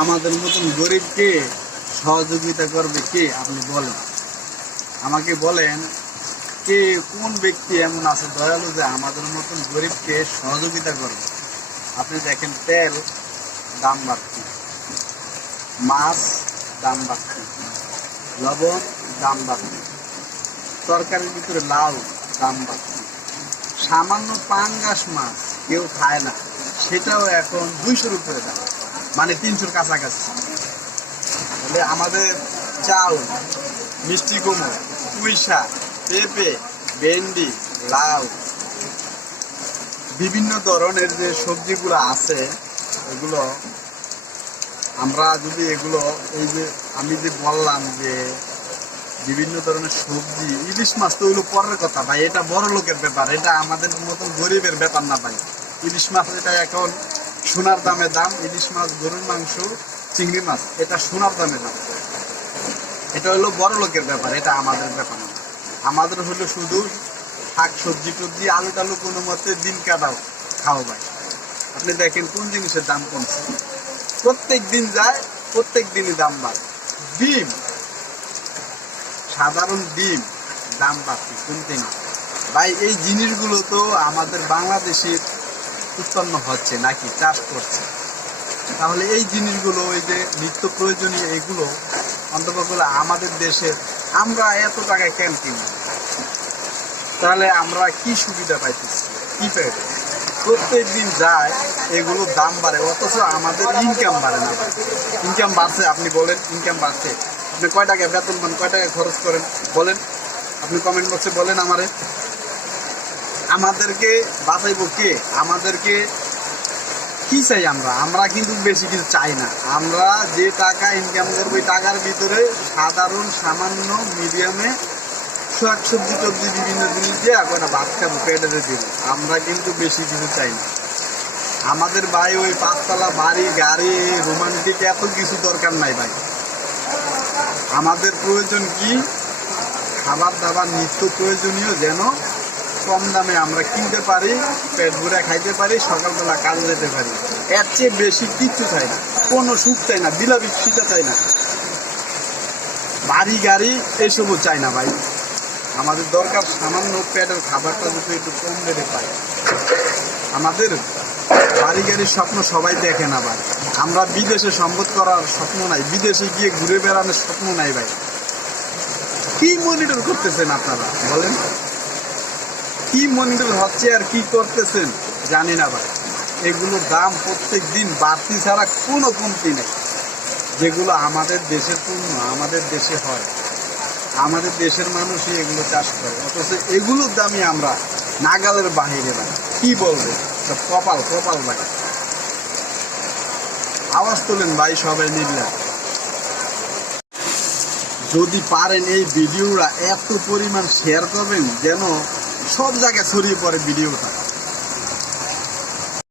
আমাদের মতন গরিবকে সহযোগিতা করবে কে? আপনি বলেন। আমাকে বলেন, কে কোন ব্যক্তি এমন আছে দয়ালু যে আমাদের মতন গরিবকে সহযোগিতা করবে? আপনি দেখেন, তেল দাম বাড়ছে, মাছ দাম বাড়ছে, লবণ দাম বাড়ছে, তরকারির ভিতরে লাউ দাম বাড়ছে, সামান্য পাঙ্গাস মাছ কেউ খায় না, সেটাও এখন দুইশোর উপরে দাম। মানে তিনশোর কাছাকাছি। তাহলে আমাদের চাল, মিষ্টি কুমড়ো, পুঁই শাক, পেঁপে, ভেন্ডি, লাউ, বিভিন্ন ধরনের যে সবজিগুলো আছে, এগুলো আমরা যদি এগুলো, এই যে আমি যে বললাম যে বিভিন্ন ধরনের সবজি, ইলিশ মাছ তো ওইগুলো পরের কথা ভাই, এটা বড় লোকের ব্যাপার, এটা আমাদের মতন গরিবের ব্যাপার না ভাই। ইলিশ মাছ এটা এখন সোনার দামে দাম, ইলিশ মাছ, গরুর মাংস, চিংড়ি মাছ, এটা সোনার দামে দাম। এটা হলো বড় লোকের ব্যাপার, এটা আমাদের ব্যাপার না। আমাদের হলো শুধু শাক, সবজি, টবজি, আলু টালু কোনো মতে দিন কাটাও খাও ভাই আপনি দেখেন কোন জিনিসের দাম কমছে। প্রত্যেক দিন যায়, প্রত্যেক দিনই দাম বাড়ে। ডিম, সাধারণ ডিম, দাম বাড়ছে কমতে না। ভাই, এই জিনিসগুলো তো আমাদের বাংলাদেশে উৎপন্ন হচ্ছে নাকি চাষ করছে? তাহলে এই জিনিসগুলো ওই যে নিত্য প্রয়োজনীয় এগুলো অন্তপক্ষে আমাদের দেশে আমরা এত টাকায় কেন কিনি তাহলে আমরা কি সুবিধা পাইতেছি? কি পাই প্রত্যেক দিন যায়, এগুলো দাম বাড়ে, অথচ আমাদের ইনকাম বাড়ে না। ইনকাম বাড়ছে, আপনি বলেন ইনকাম বাড়ছে। আপনি কয় টাকা বেতন পান, কয় টাকা খরচ করেন, বলেন। আপনি কমেন্ট বক্সে বলেন আমারে। আমাদেরকে বাঁচাইবো কে? আমাদেরকে কি চাই আমরা? আমরা কিন্তু বেশি কিছু চাই না। আমরা যে টাকা ইনকাম করব ওই টাকার ভিতরে সাধারণ, সামান্য মিডিয়ামে শাক সবজি টবজি বিভিন্ন জিনিস দিয়ে এখন ভাত খাব, পেটে দিব। আমরা কিন্তু বেশি কিছু চাই না। আমাদের ভাই ওই পাঁচতলা বাড়ি, গাড়ি রোমান্টিক এত কিছু দরকার নাই ভাই। আমাদের প্রয়োজন কি? খাবার দাবার নিত্য প্রয়োজনীয় যেন কম দামে আমরা কিনতে পারি, পেট ভরে খাইতে পারি, সকালবেলা কাজে যেতে পারি। এর চেয়ে বেশি কিচ্ছু চাই না। কোনো সুখ চাই না বিলাবি সেটা চাই না। বাড়ি গাড়ি এসবও চাই না ভাই। আমাদের দরকার সামান্য পেটের খাবারটা যদি একটু কম রেটে পাই। আমাদের বাড়ি গাড়ির স্বপ্ন সবাই দেখে না ভাই। আমরা বিদেশে সম্পদ করার স্বপ্ন নাই, বিদেশে গিয়ে ঘুরে বেড়ানোর স্বপ্ন নাই ভাই। কি মনিটর করতেছেন আপনারা, বলেন? কি মনিটর হচ্ছে আর কি করতেছেন? জানি না ভাই। এগুলোর দাম প্রত্যেক দিন বাড়তি ছাড়া কোনো কমতি নেই। যেগুলো আমাদের দেশের পণ্য আমাদের দেশে হয়। আমাদের দেশের মানুষই এগুলো চাষ করে। অথচ এগুলোর দামই আমরা নাগালের বাহিরে ভাই। কি বলব? কপাল কপাল ভাই। আওয়াজ তোলেন ভাই সবাই মিললে যদি পারেন এই ভিডিওটা এত পরিমাণ শেয়ার করবেন, যেন সব জায়গায় ছড়িয়ে পড়ে ভিডিওটা